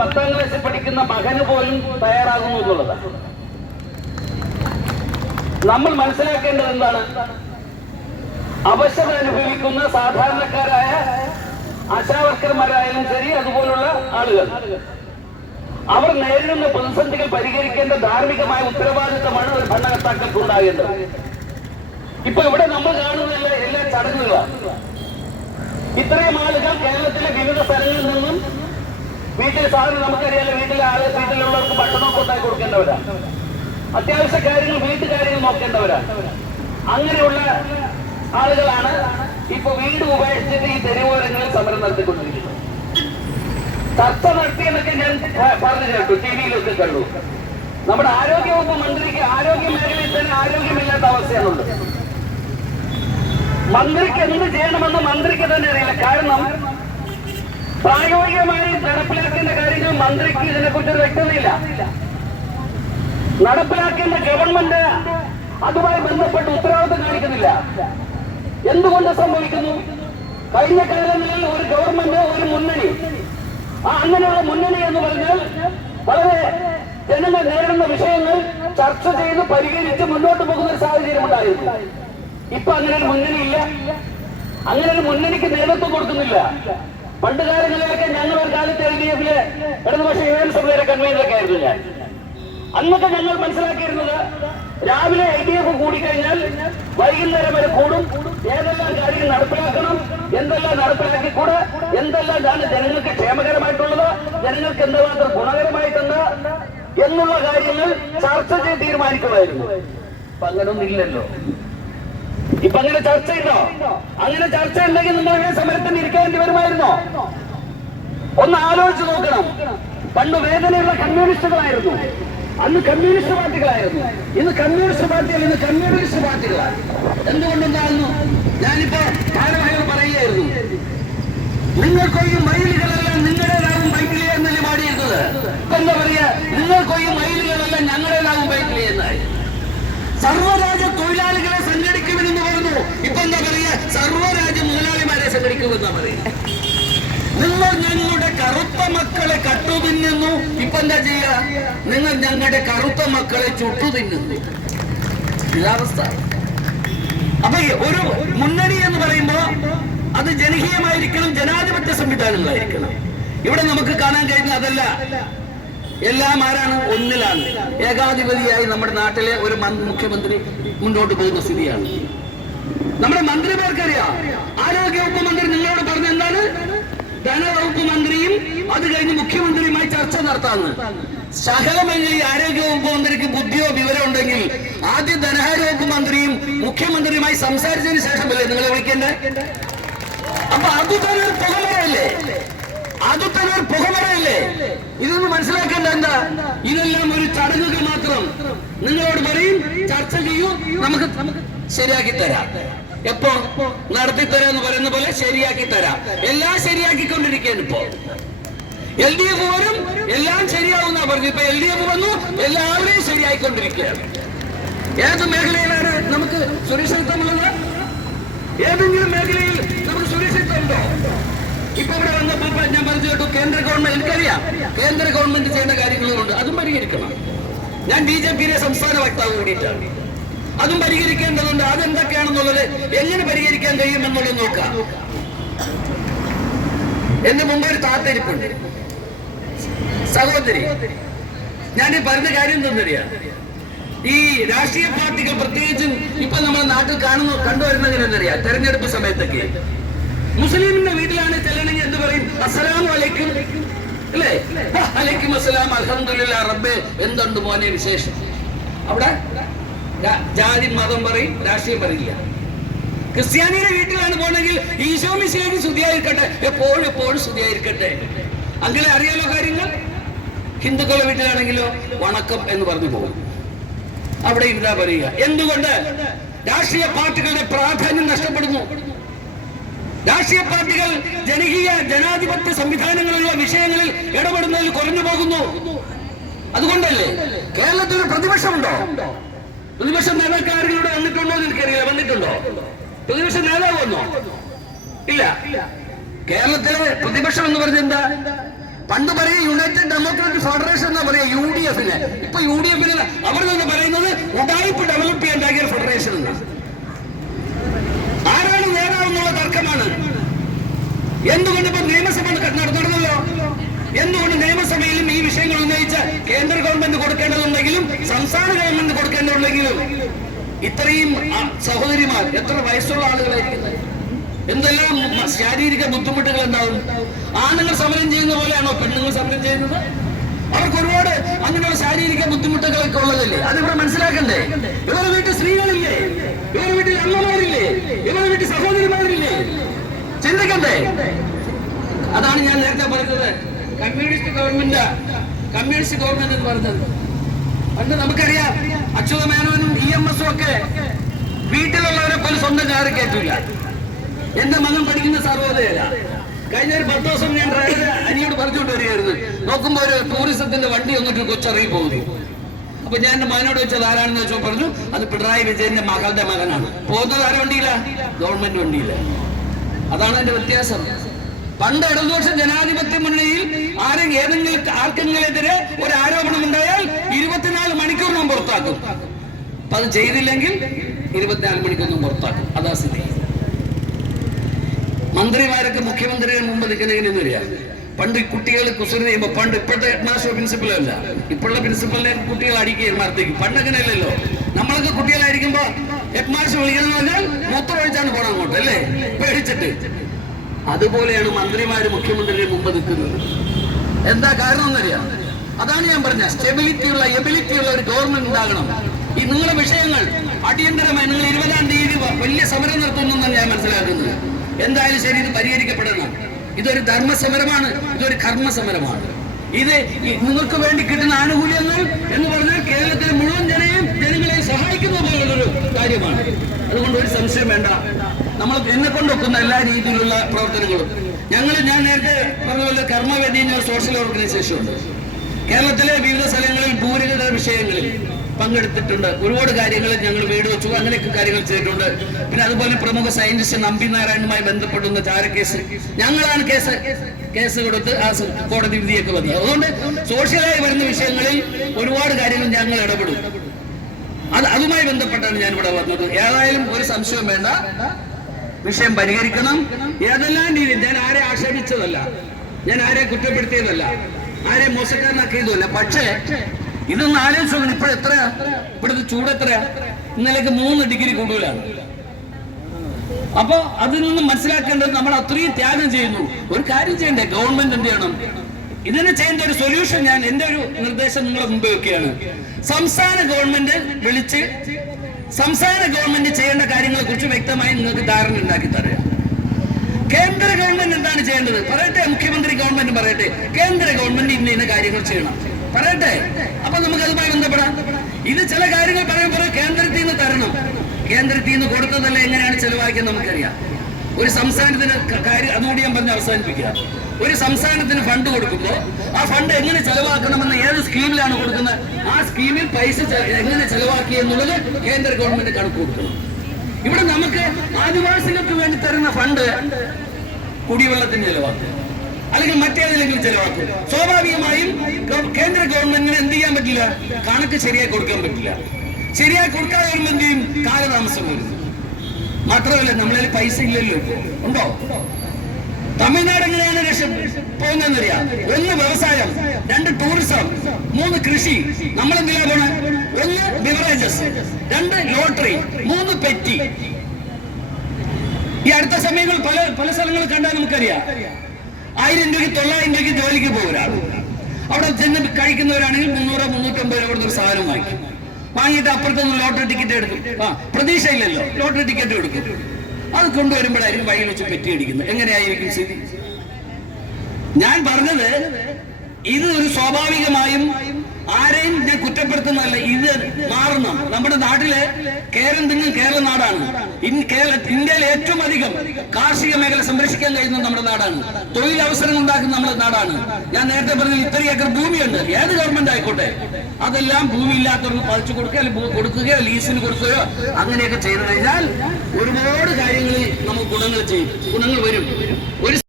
പത്താം ക്ലാസ്സിൽ പഠിക്കുന്ന മകന് പോലും തയ്യാറാകുന്നു എന്നുള്ളതാണ്. നമ്മൾ മനസ്സിലാക്കേണ്ടത് എന്താണ്? അവശത അനുഭവിക്കുന്ന സാധാരണക്കാരായ ആശാവർക്കർമാരായാലും ശരി അതുപോലുള്ള ആളുകൾ. അവർ നേരിടുന്ന പ്രതിസന്ധികൾ പരിഹരിക്കേണ്ട ധാർമ്മികമായ ഉത്തരവാദിത്തമാണ് ഒരു ഭരണകർത്താക്കൾക്ക് ഉണ്ടാകേണ്ടത്. ഇപ്പൊ ഇവിടെ നമ്മൾ കാണുന്നില്ല എല്ലാ ചടങ്ങുകളാണ്. ഇത്രയും ആളുകൾ കേരളത്തിലെ വിവിധ സ്ഥലങ്ങളിൽ നിന്നും വീട്ടിൽ സാധനം നമുക്കറിയാലോ വീട്ടിലെ ആളെ വീട്ടിലുള്ളവർക്ക് ഭക്ഷണമൊക്കെ ഉണ്ടാക്കി കൊടുക്കേണ്ടവരാ. അത്യാവശ്യ കാര്യങ്ങൾ വീട്ടുകാര്യങ്ങൾ നോക്കേണ്ടവരാ. അങ്ങനെയുള്ള ആളുകളാണ് ഇപ്പൊ വീട് ഉപേക്ഷിച്ചിട്ട് ഈ തെരുവോരങ്ങളിൽ സമരം നടത്തിക്കൊണ്ടിരിക്കുന്നത്. ചർച്ച നടത്തി എന്നൊക്കെ ഞാൻ പറഞ്ഞു കേട്ടു ടി വിയിലൊക്കെ കണ്ടു. നമ്മുടെ ആരോഗ്യവകുപ്പ് മന്ത്രിക്ക് ആരോഗ്യ മേഖലയിൽ തന്നെ ആരോഗ്യമില്ലാത്ത അവസ്ഥയാണുള്ളത്. മന്ത്രിക്ക് എന്ത് ചെയ്യണമെന്ന് മന്ത്രിക്ക് തന്നെ അറിയില്ല. കാരണം പ്രായോഗികമായി നടപ്പിലാക്കേണ്ട കാര്യങ്ങൾ മന്ത്രിക്ക് ഇതിനെക്കുറിച്ച് കുറിച്ചൊരു വ്യക്തതയില്ല. നടപ്പിലാക്കേണ്ട ഗവൺമെന്റ് അതുമായി ബന്ധപ്പെട്ട് ഉത്തരവാദിത്വം കാണിക്കുന്നില്ല. എന്തുകൊണ്ട് സംഭവിക്കുന്നു? കഴിഞ്ഞ കാലങ്ങളിൽ ഒരു ഗവൺമെന്റ് ഒരു മുന്നണി. ആ അങ്ങനെയുള്ള മുന്നണി എന്ന് പറഞ്ഞാൽ വളരെ ജനങ്ങൾ നേരിടുന്ന വിഷയങ്ങൾ ചർച്ച ചെയ്ത് പരിഹരിച്ച് മുന്നോട്ട് പോകുന്ന ഒരു സാഹചര്യം ഉണ്ടായിരുന്നു. ഇപ്പൊ അങ്ങനെ ഒരു മുന്നണിയില്ല. അങ്ങനെ ഒരു മുന്നണിക്ക് നേതൃത്വം കൊടുക്കുന്നില്ല. പണ്ട് കാലങ്ങളിലൊക്കെ ഞങ്ങൾ ഒരു കാലത്ത് എൽ ഡി എഫിലെ ഇടതുപക്ഷ യുവൻ സഭയുടെ കൺവീനറൊക്കെ ആയിരുന്നു ഞാൻ. അന്നൊക്കെ ഞങ്ങൾ മനസ്സിലാക്കിയിരുന്നത് രാവിലെ ഐ ഡി എഫ് കൂടിക്കഴിഞ്ഞാൽ വൈകുന്നേരം വരെ കൂടും. ഏതെല്ലാം കാര്യങ്ങൾ നടപ്പിലാക്കണം എന്തെല്ലാം നടപ്പിലാക്കിക്കൂടെ എന്തെല്ലാം ഞാൻ ജനങ്ങൾക്ക് ക്ഷേമകരമായിട്ടുള്ളത് ജനങ്ങൾക്ക് എന്തുമാത്രം ഗുണകരമായിട്ടുണ്ട് എന്നുള്ള കാര്യങ്ങൾ ചർച്ച ചെയ്ത് തീരുമാനിക്കുമായിരുന്നു. അപ്പൊ അങ്ങനൊന്നും ഇല്ലല്ലോ. ഇപ്പൊ അങ്ങനെ ചർച്ചയുണ്ടോ? അങ്ങനെ ചർച്ച ഉണ്ടെങ്കിൽ നമ്മൾ അങ്ങനെ സമരത്തിന് ഇരിക്കേണ്ടി വരുമായിരുന്നോ? ഒന്ന് ആലോചിച്ചു നോക്കണം. പണ്ട് വേദനയുള്ള കമ്മ്യൂണിസ്റ്റുകളായിരുന്നു. അന്ന് കമ്മ്യൂണിസ്റ്റ് പാർട്ടികളായിരുന്നു. ഇന്ന് കമ്മ്യൂണിസ്റ്റ് പാർട്ടികൾ ഇന്ന് കമ്മ്യൂണിസ്റ്റ് പാർട്ടികളാണ്. എന്തുകൊണ്ടെന്നായിരുന്നു ഞാനിപ്പോ ഭാരവാഹികൾ പറയുകയായിരുന്നു. നിങ്ങൾക്കൊരു മയിലുകളെല്ലാം നിങ്ങൾ ഞങ്ങളുടെ കറുത്ത മക്കളെ കട്ടു തിന്നുന്നു ഇപ്പൊ എന്താ ചെയ്യുക നിങ്ങൾ ഞങ്ങളുടെ കറുത്ത മക്കളെ ചുട്ടു തിന്നുന്നു ഇതാവസ്ഥ അപ്പൊ ഒരു മുന്നണി എന്ന് പറയുമ്പോ അത് ജനകീയമായിരിക്കണം ജനാധിപത്യ സംവിധാനങ്ങളായിരിക്കണം. ഇവിടെ നമുക്ക് കാണാൻ കഴിയുന്ന അതല്ല. എല്ലാം ആരാണ്? ഒന്നിലാണ്. ഏകാധിപതിയായി നമ്മുടെ നാട്ടിലെ ഒരു മുഖ്യമന്ത്രി മുന്നോട്ട് പോകുന്ന സ്ഥിതിയാണ്. നമ്മുടെ മന്ത്രിമാർക്കറിയാം ആരോഗ്യവകുപ്പ് മന്ത്രി നിങ്ങളോട് പറഞ്ഞ എന്താണ്? ധനവകുപ്പ് മന്ത്രിയും അത് കഴിഞ്ഞ് മുഖ്യമന്ത്രിയുമായി ചർച്ച നടത്താമെന്ന് ഈ ആരോഗ്യവകുപ്പ് മന്ത്രിക്ക് ബുദ്ധിയോ വിവരം ഉണ്ടെങ്കിൽ ആദ്യം ധനകാര്യ മന്ത്രിയും മുഖ്യമന്ത്രിയുമായി സംസാരിച്ചതിന് ശേഷമല്ലേ നിങ്ങളെ വിളിക്കേണ്ടേ? അപ്പൊ അത് തന്നെ ഒരു പുകമറയല്ലേ അത് തന്നെ ഒരു പുകമറയല്ലേ ഇതൊന്ന് മനസ്സിലാക്കേണ്ട എന്താ? ഇതെല്ലാം ഒരു ചടങ്ങുകൾ മാത്രം. നിങ്ങളോട് പറയും ചർച്ച ചെയ്യൂ നമുക്ക് നമുക്ക് ശരിയാക്കി തരാം എപ്പോ? നടത്തി തരാം എന്ന് പറയുന്ന പോലെ ശരിയാക്കി തരാം എല്ലാം ശരിയാക്കിക്കൊണ്ടിരിക്കുകയാണ് ഇപ്പോ. എൽ ഡി എഫ് വരും എല്ലാം ശരിയാവുന്ന പറഞ്ഞു ഇപ്പൊ എൽ ഡി എഫ് വന്നു എല്ലാവരെയും ശരിയായിക്കൊണ്ടിരിക്കുകയാണ്. ഏത് മേഖലയിലാണ് നമുക്ക് സുരക്ഷിതമുള്ളത് ഏതെങ്കിലും മേഖലയിൽ നമുക്ക് സുരക്ഷിതമുണ്ടോ ഇപ്പൊ ഇവിടെ വന്നപ്പോ ഞാൻ പറഞ്ഞു കേട്ടു കേന്ദ്ര ഗവൺമെന്റ് എനിക്കറിയാം. കേന്ദ്ര ഗവൺമെന്റ് ചെയ്യുന്ന കാര്യങ്ങളുമുണ്ട് അതും പരിഹരിക്കണം. ഞാൻ ബി ജെ പിയിലെ സംസ്ഥാന വക്താവ് കൂടിയിട്ടാണ്. അതും പരിഹരിക്കേണ്ടതുണ്ട്. അതെന്തൊക്കെയാണെന്നുള്ളത് എങ്ങനെ പരിഹരിക്കാൻ കഴിയും എന്നുള്ളത് നോക്കാം എന്റെ മുമ്പ് ഒരു താത്തരിപ്പുണ്ട്. സഹോദരി ഞാൻ ഈ പറഞ്ഞ കാര്യം തന്നറിയാം ഈ രാഷ്ട്രീയ പാർട്ടികൾ പ്രത്യേകിച്ചും ഇപ്പൊ നമ്മുടെ നാട്ടിൽ കാണുന്നു കണ്ടുവരുന്നതിനെന്നറിയാം? തെരഞ്ഞെടുപ്പ് സമയത്തൊക്കെ. മുസ്ലിമിന്റെ വീട്ടിലാണ് ചെല്ലണമെങ്കിൽ എന്ത് പറയും? അസ്സലാമു അലൈക്കും. അല്ലേ? അലൈക്കും അസ്സലാം അൽഹംദുലില്ലാ റബ്ബെ. എന്തുണ്ട് മോനെ വിശേഷം? അവിടെ ജാതി മതം പറയും രാഷ്ട്രീയം പറയില്ല. ക്രിസ്ത്യാനിയുടെ വീട്ടിലാണ് പോണെങ്കിൽ ഈശോ മിശിഹായ്ക്ക് സ്തുതിയായിരിക്കട്ടെ എപ്പോഴും എപ്പോഴും സ്തുതിയായിരിക്കട്ടെ. അങ്ങനെ അറിയാലോ കാര്യങ്ങൾ? ഹിന്ദുക്കളുടെ വീട്ടിലാണെങ്കിലോ വണക്കം എന്ന് പറഞ്ഞു പോകും. അവിടെ ഇരുന്നാ പറയുക എന്തുകൊണ്ട്? രാഷ്ട്രീയ പാർട്ടികളുടെ പ്രാധാന്യം നഷ്ടപ്പെടുന്നു. രാഷ്ട്രീയ പാർട്ടികൾ ജനകീയ ജനാധിപത്യ സംവിധാനങ്ങളിലുള്ള വിഷയങ്ങളിൽ ഇടപെടുന്നതിൽ കുറഞ്ഞു പോകുന്നു. അതുകൊണ്ടല്ലേ? കേരളത്തിൽ പ്രതിപക്ഷമുണ്ടോ? പ്രതിപക്ഷ നേതാക്കൾ ആരെങ്കിലും വന്നിട്ടുണ്ടോ എന്ന് എനിക്കറിയില്ല. വന്നിട്ടുണ്ടോ? പ്രതിപക്ഷ നേതാവ് വന്നോ? ഇല്ല. കേരളത്തിലെ പ്രതിപക്ഷം എന്ന് പറഞ്ഞ എന്താ? പണ്ട് പറയുക യുണൈറ്റഡ് ഡെമോക്രാറ്റിക് ഫെഡറേഷൻ എന്നാ പറയുക യു ഡി എഫിന് ഇപ്പൊ യു ഡി എഫിന് അവർ തന്നെ പറയുന്നത് ഉടായ്പ ഡെവലപ്പ് ചെയ്യാൻ ഉണ്ടാക്കിയ ഫെഡറേഷൻ എന്ന്. ആരാണ് നേതാവെന്നുള്ള തർക്കമാണ്. എന്തുകൊണ്ട് ഇപ്പൊ നിയമസഭ നടന്നല്ലോ എന്തുകൊണ്ട് നിയമസഭയിലും ഈ വിഷയങ്ങൾ ഉന്നയിച്ച് കേന്ദ്ര ഗവൺമെന്റ് കൊടുക്കേണ്ടതുണ്ടെങ്കിലും സംസ്ഥാന ഗവൺമെന്റ് കൊടുക്കേണ്ടതുണ്ടെങ്കിലും ഇത്രയും സഹോദരിമാർ എത്ര വയസ്സുള്ള ആളുകളായിരിക്കുന്നത്? എന്തെല്ലാം ശാരീരിക ബുദ്ധിമുട്ടുകൾ ഉണ്ടാവും? ആണുങ്ങൾ സമരം ചെയ്യുന്ന പോലെയാണോ പെണ്ണുങ്ങൾ സമരം ചെയ്യുന്നത്? അവർക്ക് ഒരുപാട് അങ്ങനെയുള്ള ശാരീരിക ബുദ്ധിമുട്ടുകളൊക്കെ ഉള്ളതല്ലേ? അതിവിടെ മനസ്സിലാക്കണ്ടേ? ഇവരുടെ വീട്ടിൽ സ്ത്രീകളില്ലേ? ഇവരുടെ വീട്ടിൽ അമ്മമാരില്ലേ? ഇവരുടെ വീട്ടിൽ സഹോദരിമാരില്ലേ? ചിന്തിക്കണ്ടേ? അതാണ് ഞാൻ നേരത്തെ പറഞ്ഞത്. കമ്മ്യൂണിസ്റ്റ് ഗവൺമെന്റ് കമ്മ്യൂണിസ്റ്റ് ഗവൺമെന്റ് എന്ന് പറഞ്ഞത്. പണ്ട് നമുക്കറിയാം അച്യുത മേനോനും ഇ എം എസും ഒക്കെ വീട്ടിലുള്ളവരെ പോലും സ്വന്തം കാറ് കയറ്റില്ല എന്റെ മകൻ പഠിക്കുന്ന സർവോദയല്ല കഴിഞ്ഞ ഒരു പത്ത് ദിവസം ഞാൻ ഡ്രൈവർ അനിയോട് പറഞ്ഞുകൊണ്ട് വരികയായിരുന്നു. നോക്കുമ്പോ ഒരു ടൂറിസത്തിന്റെ വണ്ടി വന്നിട്ട് കൊച്ചിറങ്ങി പോകുന്നു. അപ്പൊ ഞാൻ എന്റെ മകനോട് വെച്ചത് ആരാണെന്ന് വെച്ചോ പറഞ്ഞു അത് പിണറായി വിജയന്റെ മകളുടെ മകനാണ്. പോകുന്നത് ആരും വണ്ടിയില്ല ഗവൺമെന്റ് വണ്ടിയില്ല അതാണ് എന്റെ വ്യത്യാസം. പണ്ട് ഇടതുപക്ഷ ആരും ആർക്കെങ്കിലെതിരെ ഒരു ആരോപണം ഉണ്ടായാൽ ഇരുപത്തിനാല് മണിക്കൂറിനും പുറത്താക്കും. അപ്പൊ അത് ചെയ്തില്ലെങ്കിൽ ഇരുപത്തിനാല് മണിക്കൂറിനും പുറത്താക്കും. അതാ സ്ഥിതി. മന്ത്രിമാരൊക്കെ മുഖ്യമന്ത്രിയുടെ മുമ്പ് നിൽക്കുന്നതിന് വരിക പണ്ട് കുട്ടികൾ കുസൃതി ചെയ്യുമ്പോ പണ്ട് ഇപ്പോഴത്തെ ഹെഡ് മാസ്റ്റർ പ്രിൻസിപ്പലും അല്ല ഇപ്പോഴുള്ള പ്രിൻസിപ്പലിനെ കുട്ടികൾ അടിക്കുകയും മരത്തേക്ക്. പണ്ട് അങ്ങനെയല്ലല്ലോ. നമ്മളൊക്കെ കുട്ടികളായിരിക്കുമ്പോ ഹെഡ് മാസ്റ്റർ വിളിക്കുന്നത് പറഞ്ഞാൽ മൂത്രം ഒഴിച്ചാണ് പോണം അങ്ങോട്ട് അല്ലേ? പേടിച്ചിട്ട്. അതുപോലെയാണ് മന്ത്രിമാര് മുഖ്യമന്ത്രിയുടെ മുമ്പ് നിൽക്കുന്നത്. എന്താ കാരണം എന്നറിയാം? അതാണ് ഞാൻ പറഞ്ഞ സ്റ്റെബിലിറ്റി ഉള്ള എബിലിറ്റി ഉള്ള ഒരു ഗവൺമെന്റ് ഉണ്ടാകണം. ഈ നിങ്ങളുടെ വിഷയങ്ങൾ അടിയന്തരമായി നിങ്ങൾ ഇരുപതാം തീയതി വലിയ സമരം നടത്തുന്നു ഞാൻ മനസ്സിലാക്കുന്നത്. എന്തായാലും ശരി ഇത് പരിഹരിക്കപ്പെടണം. ഇതൊരു ധർമ്മസമരമാണ് ഇതൊരു കർമ്മസമരമാണ്. ഇത് നിങ്ങൾക്ക് വേണ്ടി കിട്ടുന്ന ആനുകൂല്യങ്ങൾ എന്ന് പറഞ്ഞാൽ കേരളത്തിലെ മുഴുവൻ ജനയും ജനങ്ങളെ സഹായിക്കുന്ന പോലുള്ളൊരു കാര്യമാണ്. അതുകൊണ്ട് ഒരു സംശയം വേണ്ട. നമ്മൾ എന്നെ കൊണ്ടൊക്കുന്ന എല്ലാ രീതിയിലുള്ള പ്രവർത്തനങ്ങളും ഞങ്ങൾ ഞാൻ നേരത്തെ പറഞ്ഞ പോലെ എന്ന സോഷ്യൽ ഓർഗനൈസേഷൻ ഉണ്ട്. കേരളത്തിലെ വിവിധ സ്ഥലങ്ങളിൽ ഭൂരിതര വിഷയങ്ങളിൽ പങ്കെടുത്തിട്ടുണ്ട്. ഒരുപാട് കാര്യങ്ങൾ ഞങ്ങൾ വീട് വെച്ചു. അങ്ങനെയൊക്കെ കാര്യങ്ങൾ ചെയ്തിട്ടുണ്ട്. പിന്നെ അതുപോലെ പ്രമുഖ സയന്റിസ്റ്റ് നമ്പി നാരായണനുമായി ബന്ധപ്പെടുന്ന ചാരക്കേസ്. ഞങ്ങളാണ് കേസ് കേസ് കൊടുത്ത് ആ കോടതി വിധിയൊക്കെ വന്നത്. അതുകൊണ്ട് സോഷ്യലായി വരുന്ന വിഷയങ്ങളിൽ ഒരുപാട് കാര്യങ്ങൾ ഞങ്ങൾ ഇടപെടും. അത് അതുമായി ബന്ധപ്പെട്ടാണ് ഞാൻ ഇവിടെ വന്നത്. ഏതായാലും ഒരു സംശയം വേണ്ട. വിഷയം പരിഹരിക്കണം. ഏതെല്ലാം രീതിയിൽ? ഞാൻ ആരെ ആക്ഷേപിച്ചതല്ല. ഞാൻ ആരെ കുറ്റപ്പെടുത്തിയതല്ല. ആരെ മോശക്കാരനാക്കിയതുമല്ല. പക്ഷേ ഇതൊന്ന് ഇപ്പോൾ എത്രയാ ഇവിടുത്തെ ചൂട് എത്രയാ ഇന്നലേക്ക് മൂന്ന് ഡിഗ്രി കൂടുതലാണ്. അപ്പൊ അതിൽ നിന്ന് മനസ്സിലാക്കേണ്ടത് നമ്മൾ അത്രയും ത്യാഗം ചെയ്യുന്നു. ഒരു കാര്യം ചെയ്യണ്ടേ? ഗവൺമെന്റ് എന്ത് ചെയ്യണം? ഇതിന് ചെയ്യേണ്ട ഒരു സൊല്യൂഷൻ ഞാൻ എന്റെ ഒരു നിർദ്ദേശം നിങ്ങളുടെ മുമ്പ് വെക്കുകയാണ്. സംസ്ഥാന ഗവൺമെന്റ് വിളിച്ച് സംസ്ഥാന ഗവൺമെന്റ് ചെയ്യേണ്ട കാര്യങ്ങളെ കുറിച്ച് വ്യക്തമായി നിങ്ങൾക്ക് ധാരണ ഉണ്ടാക്കി തരാം. കേന്ദ്ര ഗവൺമെന്റ് എന്താണ് ചെയ്യേണ്ടത്? പറയട്ടെ മുഖ്യമന്ത്രി ഗവൺമെന്റ് പറയട്ടെ. കേന്ദ്ര ഗവൺമെന്റ് ഇന്ന ഇന്ന കാര്യങ്ങൾ ചെയ്യണം. പറയട്ടെ? അപ്പൊ നമുക്ക് അതുമായി ബന്ധപ്പെടാം. ഇത് ചില കാര്യങ്ങൾ പറയുമ്പോൾ കേന്ദ്രത്തിൽ നിന്ന് തരണം. കേന്ദ്രത്തിൽ നിന്ന് കൊടുത്തതല്ല എങ്ങനെയാണ് ചെലവാക്കിയത് നമുക്കറിയാം. ഒരു സംസ്ഥാനത്തിന് കാര്യം അതുകൂടി ഞാൻ പറഞ്ഞ് അവസാനിപ്പിക്കുക. ഒരു സംസ്ഥാനത്തിന് ഫണ്ട് കൊടുക്കുമ്പോൾ ആ ഫണ്ട് എങ്ങനെ ചെലവാക്കണമെന്ന് ഏത് സ്കീമിലാണ് കൊടുക്കുന്നത്? ആ സ്കീമിൽ പൈസ എങ്ങനെ ചെലവാക്കി എന്നുള്ളത് കേന്ദ്ര ഗവൺമെന്റ് കണക്ക് കൊടുക്കണം. ഇവിടെ നമുക്ക് ആദിവാസികൾക്ക് വേണ്ടി തരുന്ന ഫണ്ട് കുടിവെള്ളത്തിന് ചെലവാക്കുക. അല്ലെങ്കിൽ മറ്റേതെങ്കിലും ചെലവാക്കും. സ്വാഭാവികമായും കേന്ദ്ര ഗവൺമെന്റിന് എന്ത് ചെയ്യാൻ പറ്റില്ല? കണക്ക് ശരിയായി കൊടുക്കാൻ പറ്റില്ല. ശരിയായി കൊടുക്കാതെ വരുമ്പോൾ എന്ത് ചെയ്യും? കാലതാമസം വരും മാത്രമല്ല നമ്മളിൽ പൈസ ഇല്ലല്ലോ. ഉണ്ടോ? തമിഴ്നാട് എങ്ങനെയാണ് രക്ഷ പോകുന്നതെന്നറിയാം. ഒന്ന് വ്യവസായം രണ്ട് ടൂറിസം മൂന്ന് കൃഷി. നമ്മൾ എന്തിനാ പോണേ? ഒന്ന് ബിവറേജസ് രണ്ട് ലോട്ടറി മൂന്ന് പെറ്റി. ഈ അടുത്ത സമയങ്ങൾ പല പല സ്ഥലങ്ങൾ കണ്ടാൽ നമുക്കറിയാം. ആയിരം രൂപയ്ക്ക് തൊള്ളായിരം രൂപയ്ക്ക് ജോലിക്ക് പോകും ഒരാൾ. അവിടെ ചെന്ന് കഴിക്കുന്നവരാണെങ്കിൽ മുന്നൂറ് മുന്നൂറ്റമ്പത് രൂപ കൊടുത്തൊരു സാധനം വാങ്ങിക്കും. വാങ്ങിയിട്ട് അപ്പുറത്തുനിന്ന് ലോട്ടറി ടിക്കറ്റ് എടുക്കും ആ പ്രതീക്ഷയില്ലല്ലോ. ലോട്ടറി ടിക്കറ്റ് എടുക്കും അത് കൊണ്ടുവരുമ്പോഴായിരിക്കും വഴിയിൽ വെച്ച് പെറ്റി അടിക്കുന്നത്. എങ്ങനെയായിരിക്കും സ്ഥിതി? ഞാൻ പറഞ്ഞത് ഇത് ഒരു സ്വാഭാവികമായും ആരെയും ഞാൻ കുറ്റപ്പെടുത്തുന്നതല്ല ഇത് മാറണം. നമ്മുടെ നാട്ടിൽ കേരളം തിങ്ങും കേരള നാടാണ്. ഇന്ത്യയിൽ ഏറ്റവും അധികം കാർഷിക മേഖല സംരക്ഷിക്കാൻ കഴിയുന്ന നമ്മുടെ നാടാണ്. തൊഴിലവസരങ്ങൾ ഉണ്ടാക്കുന്ന നമ്മുടെ നാടാണ്. ഞാൻ നേരത്തെ പറഞ്ഞ ഇത്രയും ഏക്കർ ഭൂമിയുണ്ട്. ഏത് ഗവൺമെന്റ് ആയിക്കോട്ടെ? അതെല്ലാം ഭൂമി ഇല്ലാത്തവർക്ക് പതിച്ചു കൊടുക്കുകയോ അല്ലെങ്കിൽ കൊടുക്കുകയോ ലീസിന് കൊടുക്കുകയോ അങ്ങനെയൊക്കെ ചെയ്തു കഴിഞ്ഞാൽ ഒരുപാട് കാര്യങ്ങളിൽ നമുക്ക് ഗുണങ്ങൾ ചെയ്യും. ഗുണങ്ങൾ വരും. ഒരു